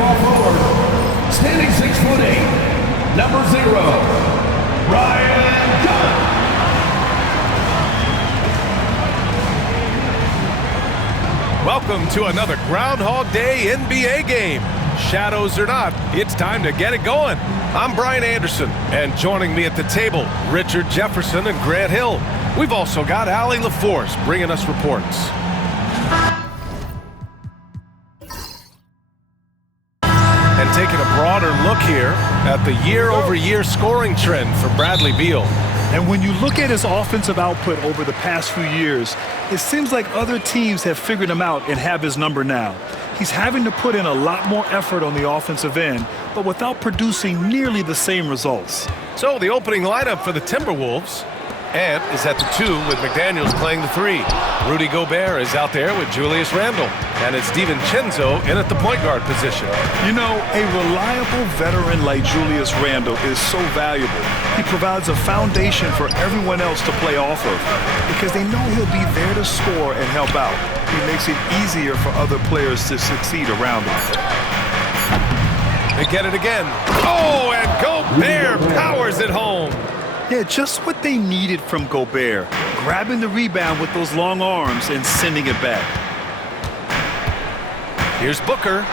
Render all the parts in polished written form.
draw forward, standing 6'8", number 0, Ryan Gunn. Welcome to another Groundhog Day NBA game. Shadows or not, it's time to get it going. I'm Brian Anderson, and joining me at the table, Richard Jefferson and Grant Hill. We've also got Allie LaForce bringing us reports. And taking a broader look here at the year-over-year scoring trend for Bradley Beal. And when you look at his offensive output over the past few years, it seems like other teams have figured him out and have his number now. He's having to put in a lot more effort on the offensive end, but without producing nearly the same results. So the opening lineup for the Timberwolves. Ant is at the 2 with McDaniels playing the 3. Rudy Gobert is out there with Julius Randle. And it's DiVincenzo in at the point guard position. You know, a reliable veteran like Julius Randle is so valuable. He provides a foundation for everyone else to play off of because they know he'll be there to score and help out. He makes it easier for other players to succeed around him. They get it again. Oh, and Gobert powers it home. Yeah, just what they needed from Gobert. Grabbing the rebound with those long arms and sending it back. Here's Booker.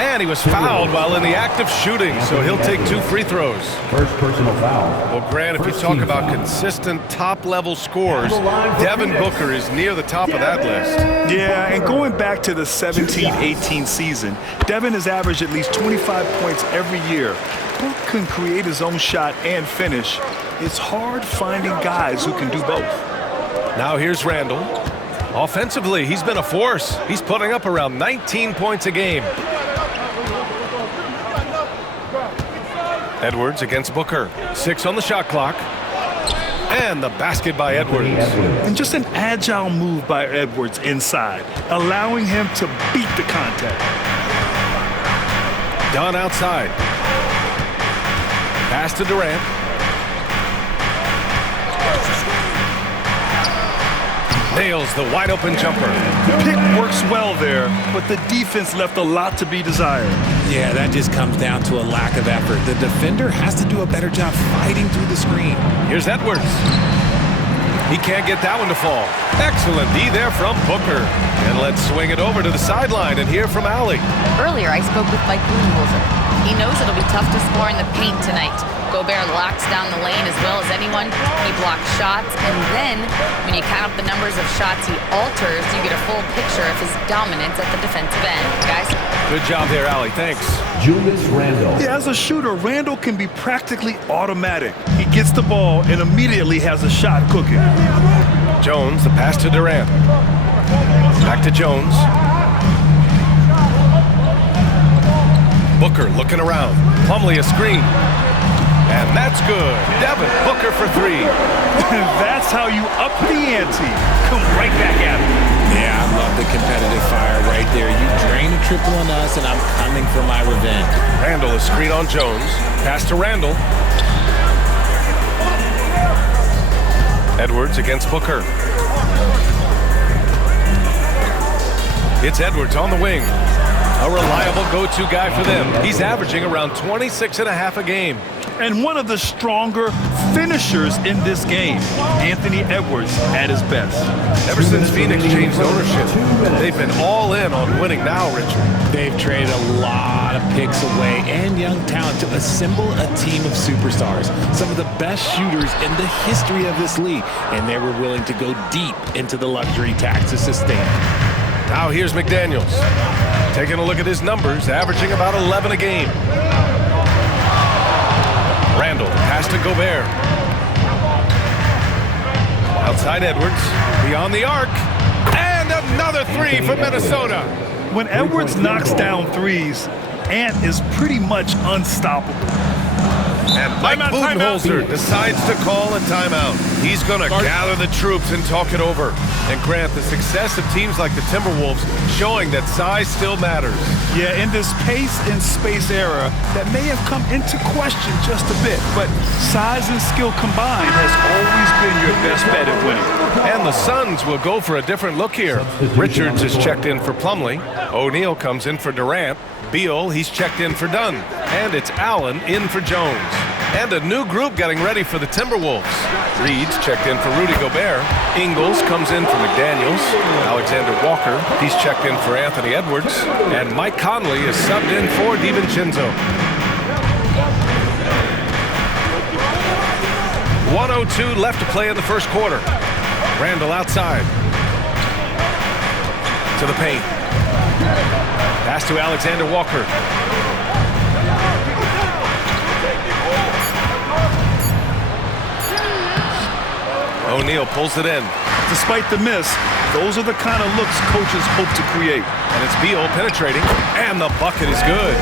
And he was fouled while in the act of shooting, so he'll take 2 free throws. First personal foul. Well, Grant, if you talk about consistent top-level scores, Devin Booker is near the top of that list. Yeah, and going back to the 17-18 season, Devin has averaged at least 25 points every year. Book can create his own shot and finish. It's hard finding guys who can do both. Now here's Randle. Offensively, he's been a force. He's putting up around 19 points a game. Edwards against Booker. 6 on the shot clock. And the basket by Edwards. And just an agile move by Edwards inside, allowing him to beat the contact. Dunn outside. Pass to Durant. Nails the wide-open jumper. The pick works well there, but the defense left a lot to be desired. Yeah, that just comes down to a lack of effort. The defender has to do a better job fighting through the screen. Here's Edwards. He can't get that one to fall. Excellent D there from Booker. And let's swing it over to the sideline and hear from Allie. Earlier, I spoke with Mike Budenholzer. He knows it'll be tough to score in the paint tonight. Gobert locks down the lane as well as anyone. He blocks shots, and then when you count up the numbers of shots he alters, you get a full picture of his dominance at the defensive end. Guys? Good job there, Allie. Thanks. Julius Randle. Yeah, as a shooter, Randle can be practically automatic. He gets the ball and immediately has a shot cooking. Jones, the pass to Durant. Back to Jones. Booker looking around. Plumlee a screen. And that's good. Devin Booker for 3. That's how you up the ante. Come right back at him. Yeah, I love the competitive fire right there. You drain a triple on us, and I'm coming for my revenge. Randle a screen on Jones. Pass to Randle. Edwards against Booker. It's Edwards on the wing. A reliable go-to guy for them. He's averaging around 26.5 a game. And one of the stronger finishers in this game, Anthony Edwards at his best. Ever since Phoenix changed ownership, they've been all in on winning now, Richard. They've traded a lot of picks away and young talent to assemble a team of superstars. Some of the best shooters in the history of this league. And they were willing to go deep into the luxury tax to sustain it. Now here's McDaniels. Taking a look at his numbers, averaging about 11 a game. Randle, pass to Gobert. Outside Edwards, beyond the arc, and another 3 for Minnesota. When Edwards knocks down threes, Ant is pretty much unstoppable. And Mike Budenholzer decides to call a timeout. He's going to gather the troops and talk it over. And Grant, the success of teams like the Timberwolves showing that size still matters. Yeah, in this pace and space era, that may have come into question just a bit, but size and skill combined has always been your best bet at winning. And the Suns will go for a different look here. Richards is checked in for Plumlee. O'Neal comes in for Durant. Beal, he's checked in for Dunn. And it's Allen in for Jones. And a new group getting ready for the Timberwolves. Reed's checked in for Rudy Gobert. Ingles comes in for McDaniels. Alexander Walker, he's checked in for Anthony Edwards. And Mike Conley is subbed in for DiVincenzo. 1:02 left to play in the first quarter. Randall outside. To the paint. Pass to Alexander Walker. O'Neal pulls it in. Despite the miss, those are the kind of looks coaches hope to create. And it's Beal penetrating, and the bucket is good.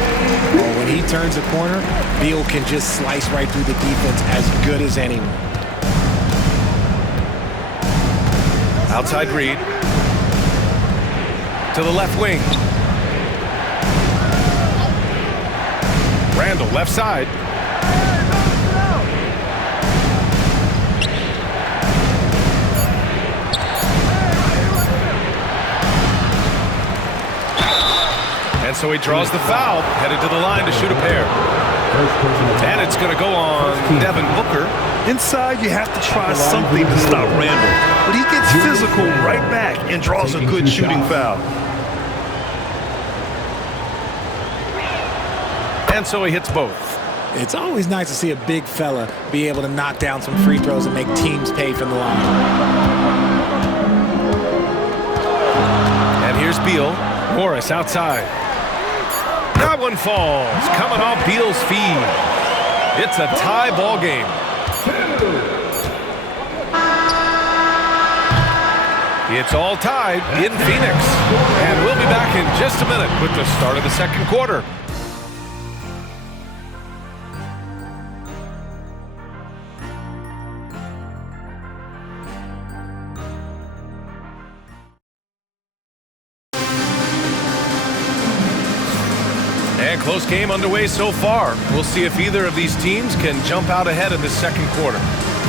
Well, when he turns a corner, Beal can just slice right through the defense as good as anyone. Outside Reed. To the left wing. Randall left side. And so he draws the foul, headed to the line to shoot a pair. And it's going to go on Devin Booker. Inside, you have to try something to stop Randall. But he gets physical right back and draws a good shooting foul. And so he hits both. It's always nice to see a big fella be able to knock down some free throws and make teams pay from the line. And here's Beal. Morris outside. That one falls, coming off Beal's feed. It's a tie ball game. It's all tied in Phoenix. And we'll be back in just a minute with the start of the second quarter. And close game underway so far. We'll see if either of these teams can jump out ahead in the second quarter.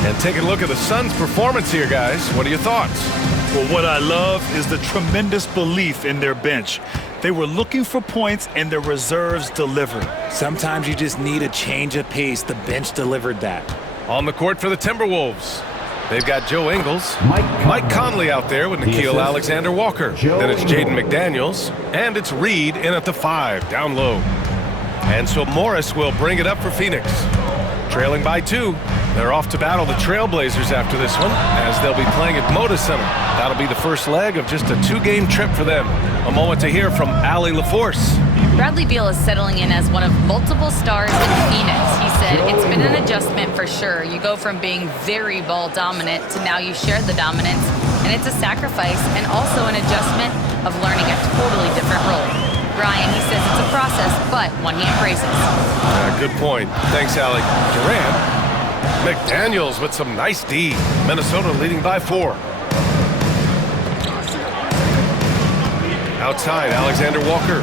And take a look at the Suns' performance here, guys. What are your thoughts? Well, what I love is the tremendous belief in their bench. They were looking for points, and their reserves delivered. Sometimes you just need a change of pace. The bench delivered that. On the court for the Timberwolves, they've got Joe Ingles, Mike Conley out there with Nickeil Alexander-Walker. Then it's Jaden McDaniels, and it's Reed in at the 5, down low. And so Morris will bring it up for Phoenix. Trailing by 2. They're off to battle the Trailblazers after this one, as they'll be playing at Moda Center. That'll be the first leg of just a 2-game trip for them. A moment to hear from Allie LaForce. Bradley Beal is settling in as one of multiple stars in Phoenix. He said it's been an adjustment for sure. You go from being very ball dominant to now you share the dominance, and it's a sacrifice and also an adjustment of learning a totally different role. Ryan, he says it's a process, but one he embraces. Good point. Thanks, Allie. Durant. McDaniels with some nice D. Minnesota leading by 4. Outside, Alexander Walker.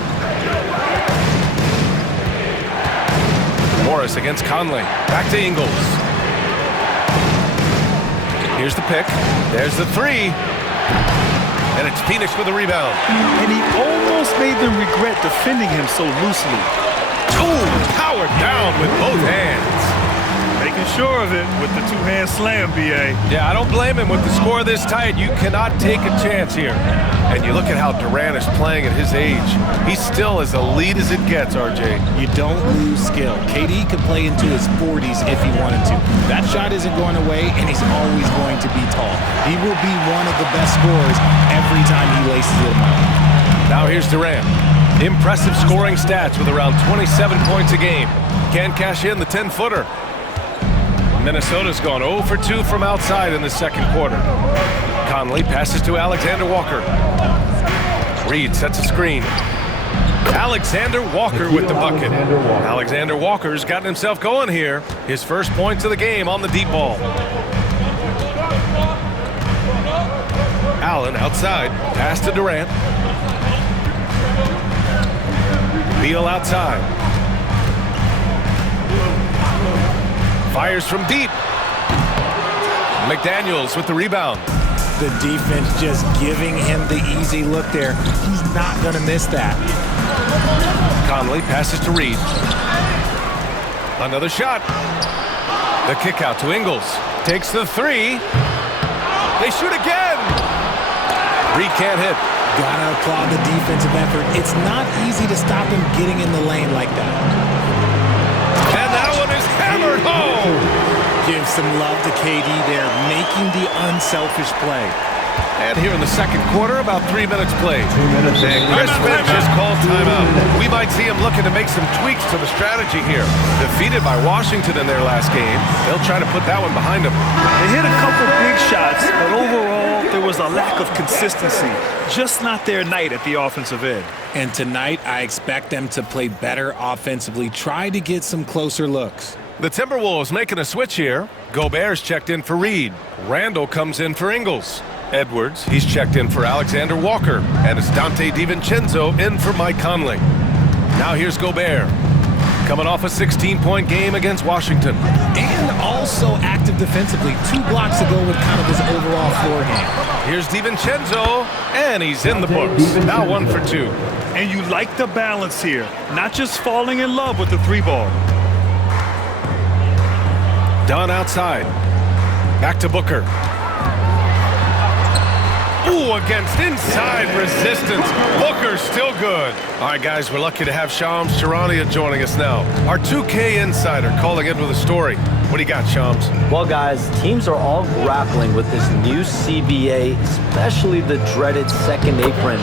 Morris against Conley. Back to Ingles. Here's the pick. There's the 3. And it's Phoenix with the rebound. And he almost made them regret defending him so loosely. Powered down with both hands. Making sure of it with the 2-hand slam, B.A. Yeah, I don't blame him with the score this tight. You cannot take a chance here. And you look at how Durant is playing at his age. He's still as elite as it gets, RJ. You don't lose skill. KD could play into his 40s if he wanted to. That shot isn't going away, and he's always going to be tall. He will be one of the best scorers every time he laces it up. Now here's Durant. Impressive scoring stats with around 27 points a game. Can't cash in the 10-footer. Minnesota's gone 0 for 2 from outside in the second quarter. Conley passes to Alexander Walker. Reed sets a screen. Alexander Walker with the bucket. Alexander Walker's gotten himself going here. His first points of the game on the deep ball. Allen outside. Pass to Durant. Beal outside. Fires from deep. McDaniels with the rebound. The defense just giving him the easy look there. He's not going to miss that. Conley passes to Reed. Another shot. The kick out to Ingles. Takes the three. They shoot again. Reed can't hit. Gotta applaud the defensive effort. It's not easy to stop him getting in the lane like that. And that one is hammered home. Give some love to KD there, making the unselfish play. And here in the second quarter, about 3 minutes played. 2 minutes. And Chris Finch just called timeout. We might see him looking to make some tweaks to the strategy here. Defeated by Washington in their last game, they'll try to put that one behind them. They hit a couple big shots, but overall, there was a lack of consistency. Just not their night at the offensive end. And tonight, I expect them to play better offensively, try to get some closer looks. The Timberwolves making a switch here. Gobert's checked in for Reed. Randall comes in for Ingles. Edwards, he's checked in for Alexander Walker. And it's Dante DiVincenzo in for Mike Conley. Now here's Gobert. Coming off a 16-point game against Washington. And also active defensively. 2 blocks ago with kind of his overall floor game. Here's DiVincenzo, and he's in the books. Now 1 for 2. And you like the balance here. Not just falling in love with the 3-ball. Dunn outside. Back to Booker. Ooh, against inside resistance. Booker's still good. All right, guys, we're lucky to have Shams Charania joining us now. Our 2K insider calling in with a story. What do you got, Shams? Well, guys, teams are all grappling with this new CBA, especially the dreaded second apron.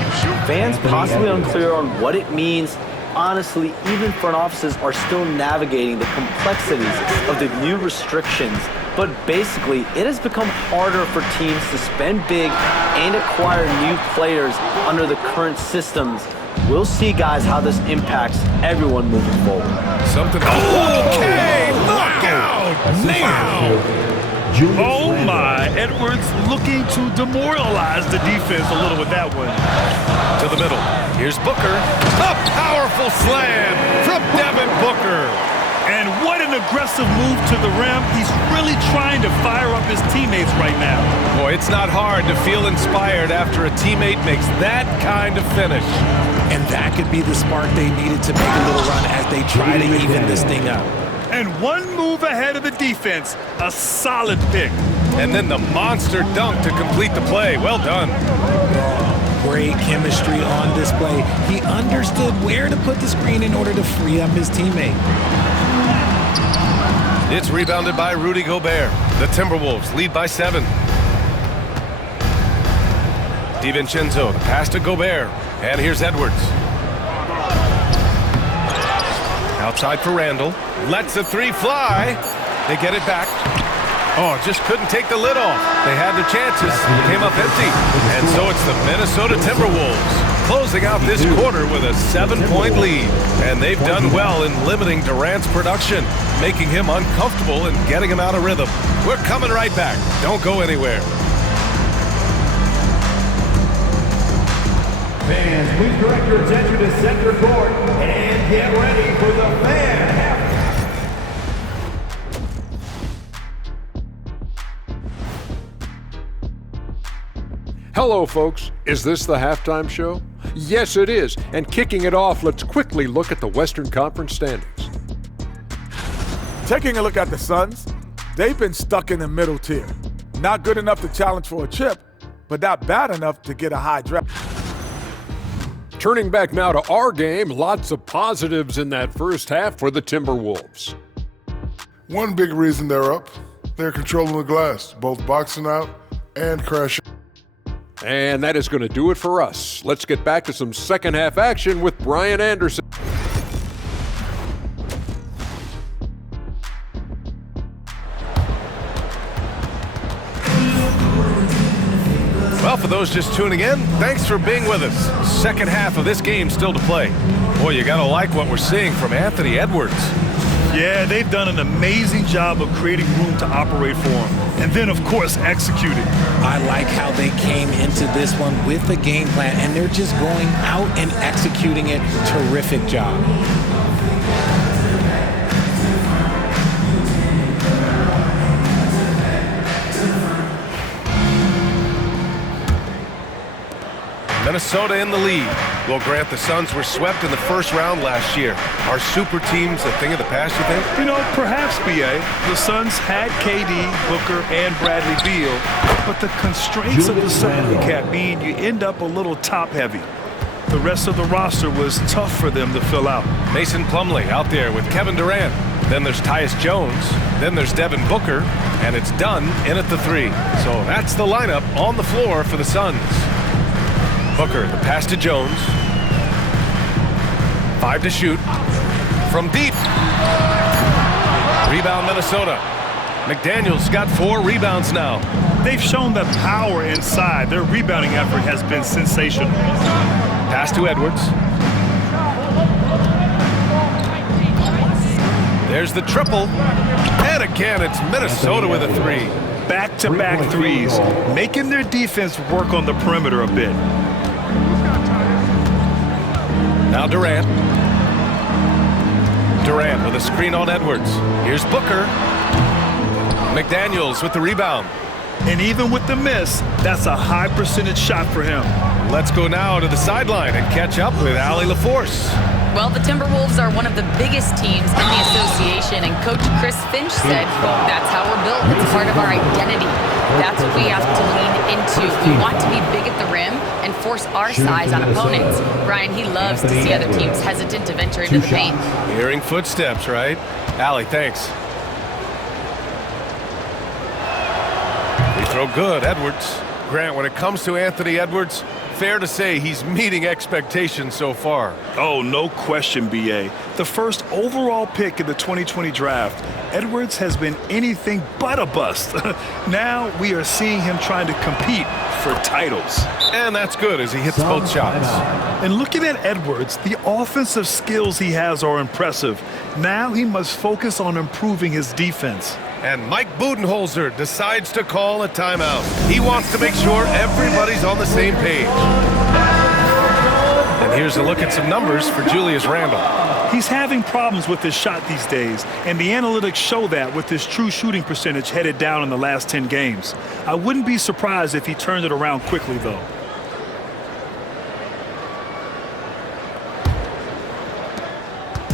Fans possibly unclear on what it means. Honestly, even front offices are still navigating the complexities of the new restrictions. But basically, it has become harder for teams to spend big and acquire new players under the current systems. We'll see, guys, how this impacts everyone moving forward. Something. Okay, knockout! Now! Oh my, Edwards looking to demoralize the defense a little with that one. To the middle. Here's Booker. A powerful slam from Devin Booker. And what an aggressive move to the rim. He's really trying to fire up his teammates right now. Boy, it's not hard to feel inspired after a teammate makes that kind of finish. And that could be the spark they needed to make a little run as they try to even this thing up. And one move ahead of the defense, a solid pick. And then the monster dunk to complete the play. Well done. Great chemistry on display. He understood where to put the screen in order to free up his teammate. It's rebounded by Rudy Gobert. The Timberwolves lead by 7. DiVincenzo, the pass to Gobert. And here's Edwards. Outside for Randall. Lets the 3 fly. They get it back. Oh, just couldn't take the lid off. They had their chances. Came up empty. And so it's the Minnesota Timberwolves closing out this quarter with a 7-point lead. And they've done well in limiting Durant's production, making him uncomfortable and getting him out of rhythm. We're coming right back. Don't go anywhere. Fans, please direct your attention to center court and get ready for the fan half. Hello, folks. Is this the halftime show? Yes, it is. And kicking it off, let's quickly look at the Western Conference standings. Taking a look at the Suns, they've been stuck in the middle tier. Not good enough to challenge for a chip, but not bad enough to get a high draft. Turning back now to our game, lots of positives in that first half for the Timberwolves. One big reason they're up, they're controlling the glass, both boxing out and crashing. And that is going to do it for us. Let's get back to some second half action with Brian Anderson. Well, for those just tuning in, thanks for being with us. Second half of this game still to play. Boy, you gotta like what we're seeing from Anthony Edwards. Yeah, they've done an amazing job of creating room to operate for him. And then, of course, executing. I like how they came into this one with a game plan, and they're just going out and executing it. Terrific job. Minnesota in the lead. Well, Grant, the Suns were swept in the first round last year. Are super teams a thing of the past, you think? You know, perhaps, B.A. The Suns had KD, Booker, and Bradley Beal, but the constraints of the salary cap mean you end up a little top-heavy. The rest of the roster was tough for them to fill out. Mason Plumlee out there with Kevin Durant. Then there's Tyus Jones. Then there's Devin Booker. And it's done in at the 3. So that's the lineup on the floor for the Suns. Booker, the pass to Jones. 5 to shoot. From deep. Rebound Minnesota. McDaniels got 4 rebounds now. They've shown the power inside. Their rebounding effort has been sensational. Pass to Edwards. There's the triple. And again, it's Minnesota with a 3. Back-to-back threes, making their defense work on the perimeter a bit. Now Durant. Durant with a screen on Edwards. Here's Booker. McDaniels with the rebound. And even with the miss, that's a high percentage shot for him. Let's go now to the sideline and catch up with Allie LaForce. Well, the Timberwolves are one of the biggest teams in the association, and Coach Chris Finch said, that's how we're built. It's part of our identity. That's what we have to lean into. We want to be big at the rim and force our size on opponents. Brian, he loves to see other teams hesitant to venture into the paint. Hearing footsteps, right? Allie, thanks. Free throw good, Edwards. Grant, when it comes to Anthony Edwards, fair to say he's meeting expectations so far. Oh, no question, B.A. The first overall pick in the 2020 draft, Edwards has been anything but a bust. Now we are seeing him trying to compete for titles. And that's good as he hits both shots. And looking at Edwards, the offensive skills he has are impressive. Now he must focus on improving his defense. And Mike Budenholzer decides to call a timeout. He wants to make sure everybody's on the same page. And here's a look at some numbers for Julius Randle. He's having problems with his shot these days, and the analytics show that with his true shooting percentage headed down in the last 10 games. I wouldn't be surprised if he turned it around quickly, though.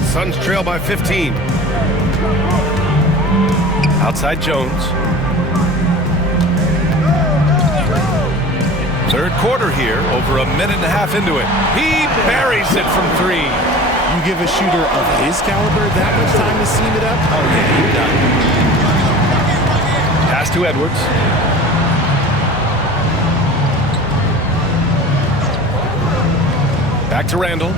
Suns trail by 15. Outside Jones. Third quarter here, over a minute and a half into it. He buries it from 3. You give a shooter of his caliber that much time to seam it up? Oh, yeah, you're done. Pass to Edwards. Back to Randle.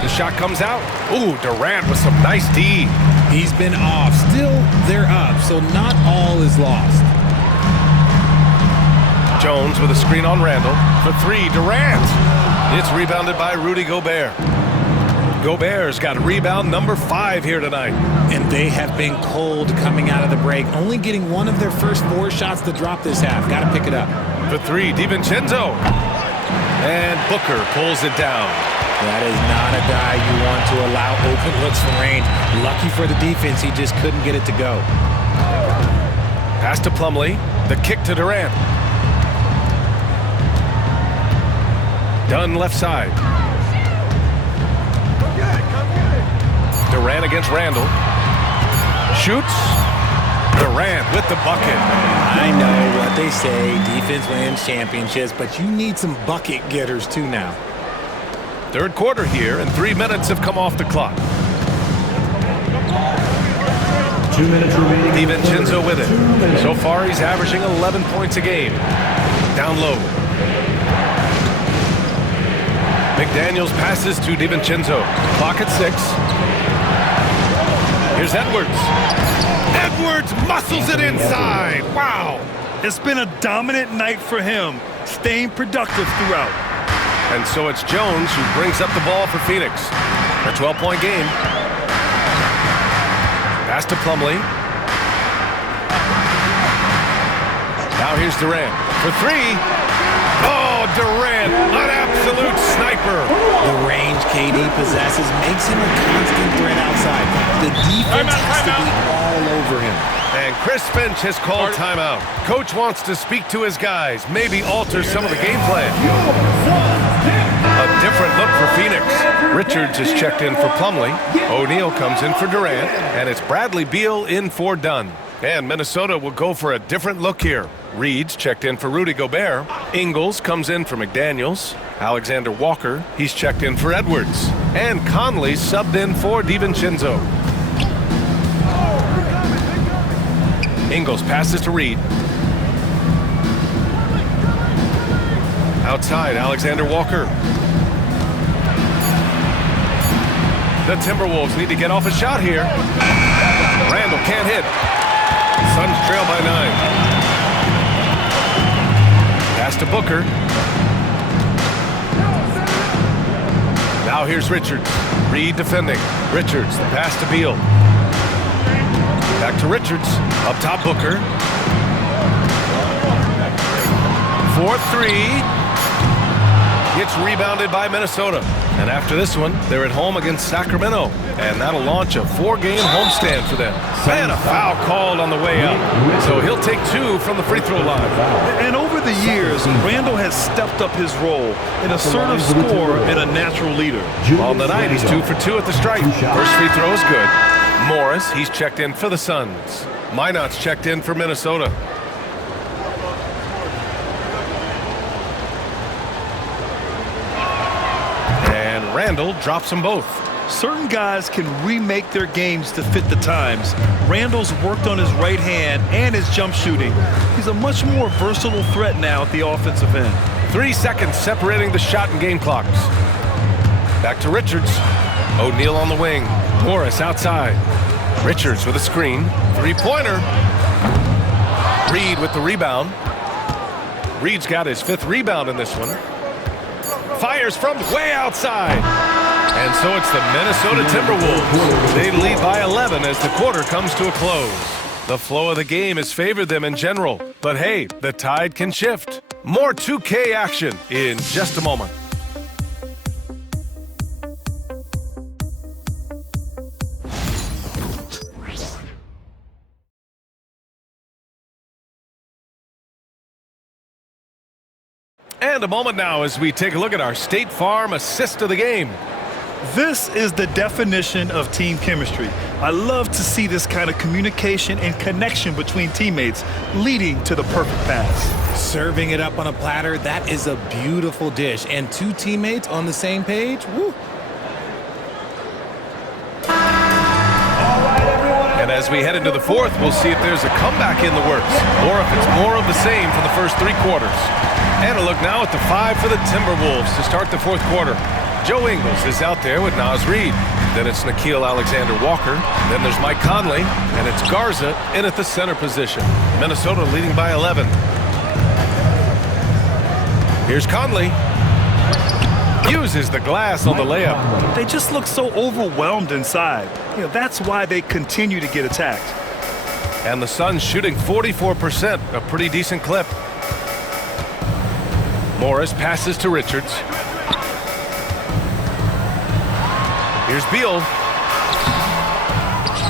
The shot comes out. Ooh, Durant with some nice D. He's been off. Still, they're up, so not all is lost. Jones with a screen on Randle. For 3, Durant. It's rebounded by Rudy Gobert. Gobert's got rebound number 5 here tonight. And they have been cold coming out of the break, only getting one of their first 4 shots to drop this half. Got to pick it up. For 3, DiVincenzo. And Booker pulls it down. That is not a guy you want to allow open looks from range. Lucky for the defense, he just couldn't get it to go. Pass to Plumlee. The kick to Durant. Dunn left side. Durant against Randle. Shoots. Durant with the bucket. I know what they say, defense wins championships, but you need some bucket getters too now. Third quarter here, and 3 minutes have come off the clock. 2 minutes remaining. DiVincenzo with it. So far, he's averaging 11 points a game. Down low. McDaniels passes to DiVincenzo. Clock at 6. Here's Edwards. Edwards muscles it inside. Wow. It's been a dominant night for him, staying productive throughout. And so it's Jones who brings up the ball for Phoenix. A 12-point game. Pass to Plumlee. Now here's Durant for 3. Oh, Durant, an absolute sniper. The range KD possesses makes him a constant threat outside. The defense has to be all over him. And Chris Finch has called timeout. Coach wants to speak to his guys, maybe alter some of the game plan. A different look for Phoenix. Richards is checked in for Plumlee. O'Neal comes in for Durant. And it's Bradley Beal in for Dunn. And Minnesota will go for a different look here. Reed's checked in for Rudy Gobert. Ingles comes in for McDaniels. Alexander Walker, he's checked in for Edwards. And Conley subbed in for DiVincenzo. Ingles passes to Reed. Outside, Alexander Walker. The Timberwolves need to get off a shot here. Randall can't hit. Suns trail by 9. Pass to Booker. Now here's Richards. Reed defending. Richards, the pass to Beal. Back to Richards. Up top, Booker. 4-3. Gets rebounded by Minnesota. And after this one, they're at home against Sacramento. And that'll launch a 4-game homestand for them. And a foul called on the way up. So he'll take 2 from the free throw line. And over the years, Randall has stepped up his role, an assertive scorer and a natural leader. On the night, he's 2 for 2 at the stripe. First free throw is good. Morris, he's checked in for the Suns. Minot's checked in for Minnesota. And Randall drops them both. Certain guys can remake their games to fit the times. Randall's worked on his right hand and his jump shooting. He's a much more versatile threat now at the offensive end. 3 seconds separating the shot and game clocks. Back to Richards. O'Neal on the wing. Morris outside. Richards with a screen. Three-pointer. Reed with the rebound. Reed's got his 5th rebound in this one. Fires from way outside. And so it's the Minnesota Timberwolves. They lead by 11 as the quarter comes to a close. The flow of the game has favored them in general. But hey, the tide can shift. More 2K action in just a moment. And a moment now as we take a look at our State Farm assist of the game. This is the definition of team chemistry. I love to see this kind of communication and connection between teammates leading to the perfect pass. Serving it up on a platter, that is a beautiful dish. And 2 teammates on the same page, woo. And as we head into the 4th, we'll see if there's a comeback in the works or if it's more of the same for the first 3 quarters. And a look now at the 5 for the Timberwolves to start the 4th quarter. Joe Ingles is out there with Naz Reid. Then it's Nickeil Alexander-Walker. Then there's Mike Conley. And it's Garza in at the center position. Minnesota leading by 11. Here's Conley. Uses the glass on the layup. They just look so overwhelmed inside. That's why they continue to get attacked. And the Suns shooting 44%, a pretty decent clip. Morris passes to Richards. Here's Beal.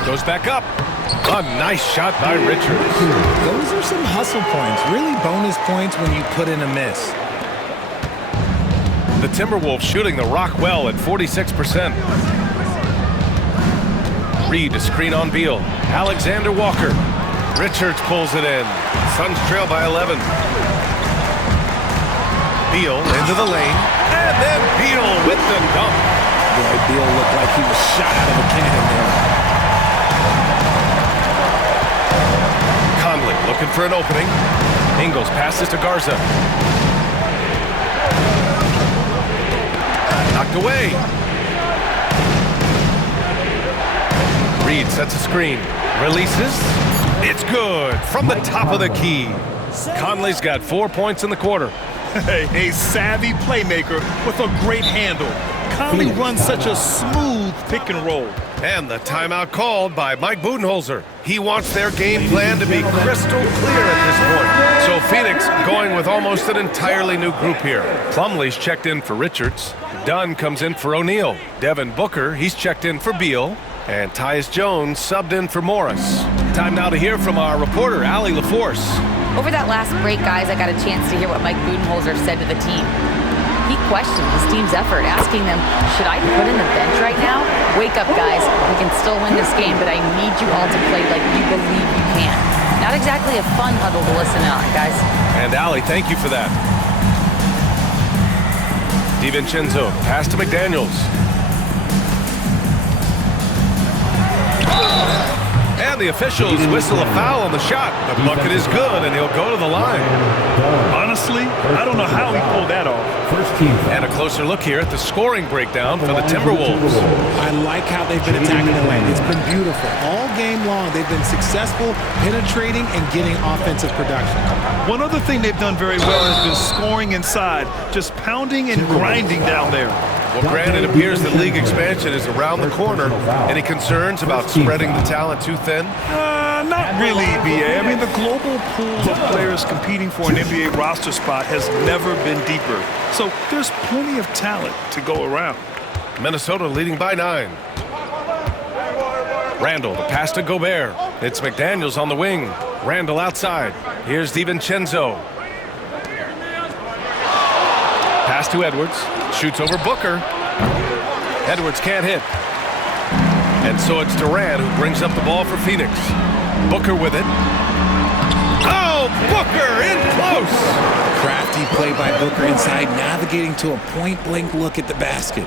Goes back up. A nice shot by Richards. Those are some hustle points, really bonus points when you put in a miss. The Timberwolves shooting the rock well at 46%. Reed to screen on Beal. Alexander Walker. Richards pulls it in. Suns trail by 11. Beal into the lane. And then Beal with the dunk. Boy, Beal looked like he was shot out of a cannon there. Conley looking for an opening. Ingles passes to Garza. Knocked away. Reed sets a screen. Releases. It's good from the top of the key. Conley's got 4 points in the quarter. A savvy playmaker with a great handle. Conley runs such a smooth pick and roll. And the timeout called by Mike Budenholzer. He wants their game plan to be crystal clear at this point. So Phoenix going with almost an entirely new group here. Plumlee's checked in for Richards. Dunn comes in for O'Neal. Devin Booker, he's checked in for Beal. And Tyus Jones subbed in for Morris. Time now to hear from our reporter, Allie LaForce. Over that last break, guys, I got a chance to hear what Mike Budenholzer said to the team. He questioned his team's effort, asking them, should I put in the bench right now? Wake up, guys. We can still win this game, but I need you all to play like you believe you can. Not exactly a fun huddle to listen on, guys. And Allie, thank you for that. DiVincenzo, pass to McDaniels. And the officials whistle a foul on the shot. The bucket is good, and he'll go to the line. Honestly, I don't know how he pulled that off. And a closer look here at the scoring breakdown for the Timberwolves. I like how they've been attacking the lane. It's been beautiful. All game long, they've been successful penetrating and getting offensive production. One other thing they've done very well has been scoring inside, just pounding and grinding down there. Well, Grant, it appears that league expansion is around the corner. Any concerns about spreading the talent too thin? Not really, BA. I mean, the global pool of players competing for an NBA roster spot has never been deeper. So there's plenty of talent to go around. Minnesota leading by 9. Randall, the pass to Gobert. It's McDaniels on the wing. Randall outside. Here's DiVincenzo. Pass to Edwards. Shoots over Booker. Edwards can't hit. And so it's Durant who brings up the ball for Phoenix. Booker with it. Oh, Booker in close. Crafty play by Booker inside, navigating to a point-blank look at the basket.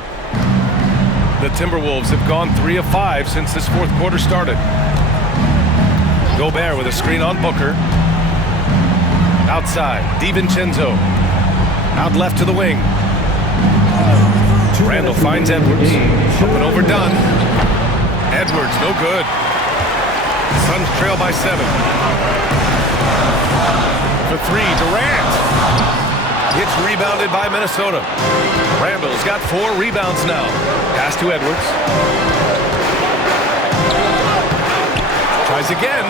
The Timberwolves have gone 3 of 5 since this fourth quarter started. Gobert with a screen on Booker. Outside, DiVincenzo. Out left to the wing. Randall finds Edwards. Up and over Dunn. Edwards, no good. Suns trail by 7. For 3, Durant. It's rebounded by Minnesota. Randall's got 4 rebounds now. Pass to Edwards. Tries again.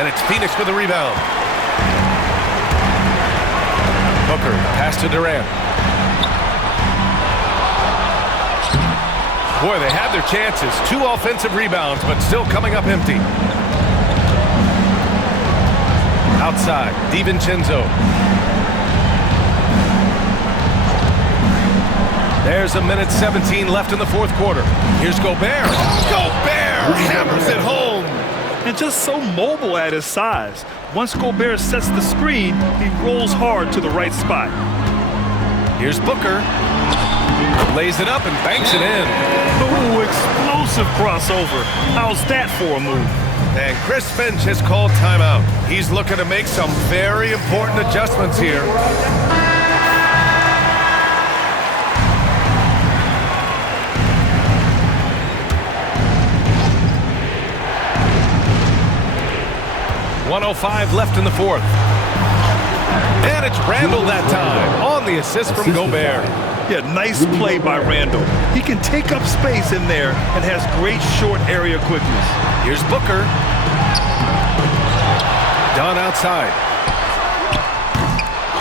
And it's Phoenix with the rebound. Booker, pass to Durant. Boy, they had their chances. 2 offensive rebounds, but still coming up empty. Outside, DiVincenzo. There's 1:17 left in the fourth quarter. Here's Gobert. Gobert hammers it home. And just so mobile at his size. Once Gobert sets the screen, he rolls hard to the right spot. Here's Booker. Lays it up and banks it in. Ooh, explosive crossover. How's that for a move? And Chris Finch has called timeout. He's looking to make some very important adjustments here. .105 left in the fourth. And it's Randall that time on the assist from Gobert. Yeah, nice play by Randall. He can take up space in there and has great short area quickness. Here's Booker. Dunn outside.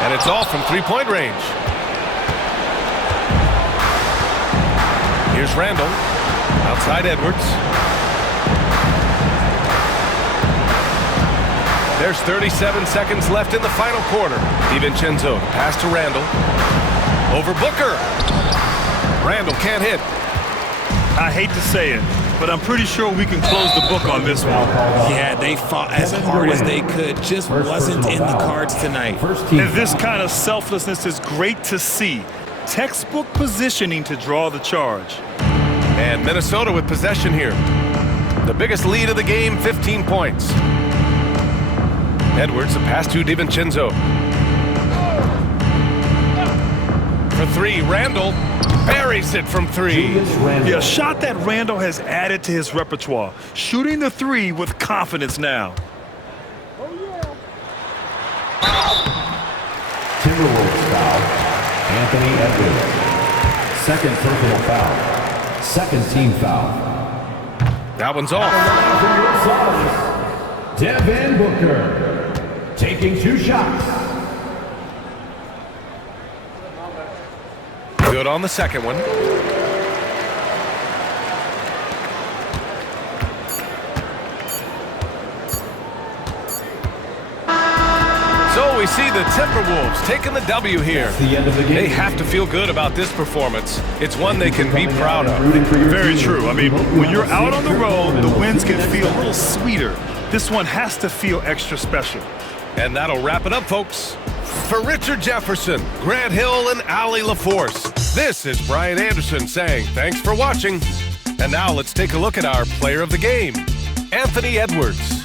And it's off from three-point range. Here's Randall. Outside Edwards. There's 37 seconds left in the final quarter. DiVincenzo, pass to Randall. Over Booker. Randall can't hit. I hate to say it, but I'm pretty sure we can close the book on this one. Yeah, they fought as hard as they could. Just wasn't in the cards tonight. And this kind of selflessness is great to see. Textbook positioning to draw the charge. And Minnesota with possession here. The biggest lead of the game, 15 points. Edwards, a pass to DiVincenzo. For 3, Randall buries it from 3. Yeah, a shot that Randall has added to his repertoire. Shooting the 3 with confidence now. Timberwolves foul. Anthony Edwards. Second personal foul. Second team foul. That one's off. Devin Booker. Taking 2 shots. Good on the second one. see the Timberwolves taking the W here. They have to feel good about this performance. It's one they can be proud of. Very true. I mean, when you're out on the road, the wins can feel a little sweeter. This one has to feel extra special. And that'll wrap it up, folks. For Richard Jefferson, Grant Hill, and Allie LaForce, this is Brian Anderson saying thanks for watching. And now let's take a look at our player of the game, Anthony Edwards.